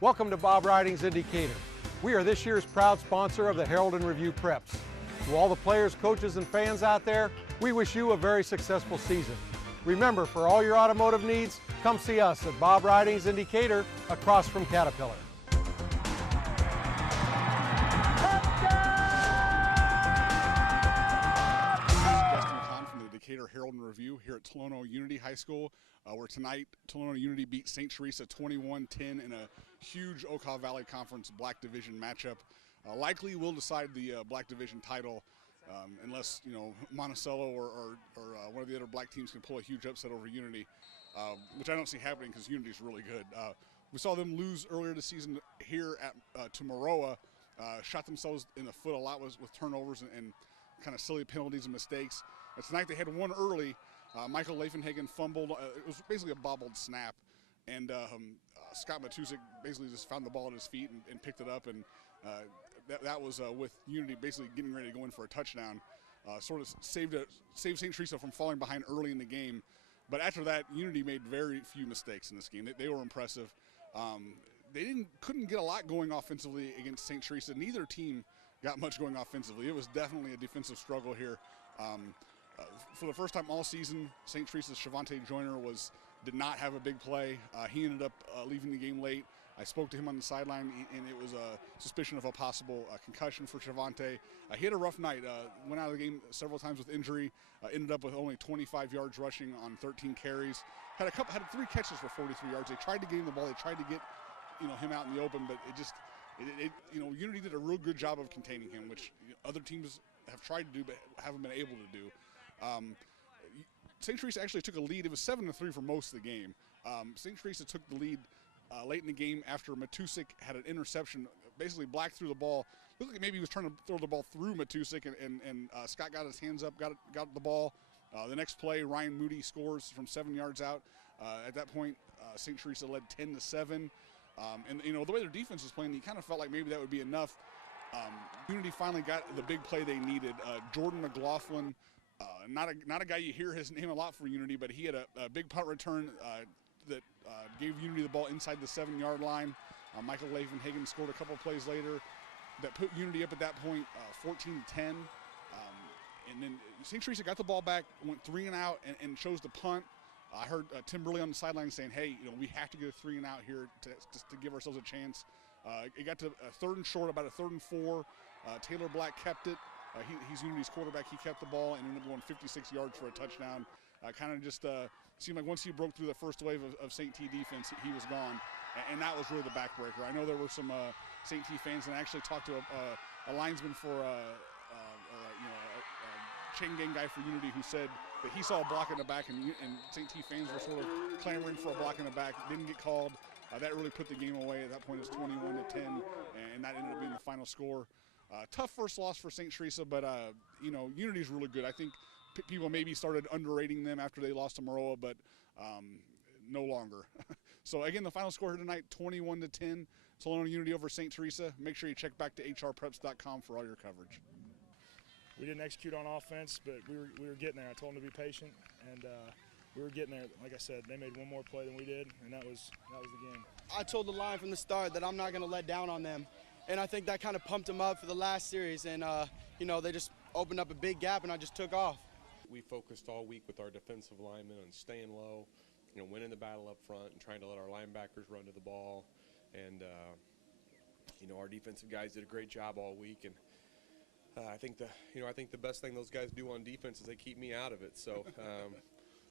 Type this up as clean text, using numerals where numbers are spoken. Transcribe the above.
Welcome to Bob Riding's in Decatur. We are this year's proud sponsor of the Herald and Review Preps. To all the players, coaches, and fans out there, we wish you a very successful season. Remember, for all your automotive needs, come see us at Bob Riding's in Decatur, across from Caterpillar. From the Decatur Herald and Review here at Tolono Unity High School, where tonight Tolono Unity beat St. Teresa 21-10 in a huge Okaw Valley Conference Black Division matchup. Likely will decide the Black Division title unless, you know, Monticello or one of the other black teams can pull a huge upset over Unity, which I don't see happening because Unity is really good. We saw them lose earlier this season here at to Maroa, shot themselves in the foot a lot with turnovers and kind of silly penalties and mistakes. Tonight they had one early. Michael Laifenhagen fumbled. It was basically a bobbled snap, and Scott Matusik basically just found the ball at his feet and picked it up, and that was with Unity basically getting ready to go in for a touchdown. Sort of saved St. Teresa from falling behind early in the game. But after that, Unity made very few mistakes in this game. They were impressive. They couldn't get a lot going offensively against St. Teresa. Neither team got much going offensively. It was definitely a defensive struggle here. For the first time all season, St. Teresa's Shavonte Joyner did not have a big play. He ended up leaving the game late. I spoke to him on the sideline, and it was a suspicion of a possible concussion for Shavonte. He had a rough night. Went out of the game several times with injury. Ended up with only 25 yards rushing on 13 carries. Had 3 catches for 43 yards. They tried to get him the ball. They tried to get him out in the open, but Unity did a real good job of containing him, which other teams have tried to do but haven't been able to do. St. Teresa actually took a lead. It was 7-3 for most of the game. St. Teresa took the lead late in the game after Matusik had an interception. Basically, Black threw the ball. Looked like maybe he was trying to throw the ball through Matusik, and Scott got his hands up, got the ball. The next play, Ryan Moody scores from 7 yards out. At that point, St. Teresa led 10-7. And the way their defense was playing, you kind of felt like maybe that would be enough. Unity finally got the big play they needed. Jordan McLaughlin, not a guy you hear his name a lot for Unity, but he had a big punt return that gave Unity the ball inside the 7-yard line. Michael Laifenhagen scored a couple plays later that put Unity up at that point 14-10. And then St. Teresa got the ball back, went 3 and out, and chose to punt. I heard Tim Burley on the sideline saying, hey, we have to get a 3 and out here just to give ourselves a chance. It got to a 3rd and short, about a 3rd and 4. Taylor Black kept it. He's Unity's quarterback. He kept the ball and ended up going 56 yards for a touchdown. Kind of just seemed like once he broke through the first wave of St. T defense, he was gone. And that was really the backbreaker. I know there were some St. T fans, and I actually talked to a linesman for a chain gang guy for Unity who said that he saw a block in the back, and St. T fans were sort of clamoring for a block in the back. Didn't get called. That really put the game away. At that point, it was 21-10, and that ended up being the final score. Tough first loss for St. Teresa, but Unity's really good. I think people maybe started underrating them after they lost to Maroa, but no longer. So again, the final score here tonight, 21-10. Tolono Unity over St. Teresa. Make sure you check back to hrpreps.com for all your coverage. We didn't execute on offense, but we were getting there. I told them to be patient, and we were getting there. Like I said, they made one more play than we did, and that was the game. I told the line from the start that I'm not going to let down on them, and I think that kind of pumped them up for the last series. And they just opened up a big gap, and I just took off. We focused all week with our defensive linemen on staying low, winning the battle up front, and trying to let our linebackers run to the ball. And our defensive guys did a great job all week, and I think the best thing those guys do on defense is they keep me out of it. So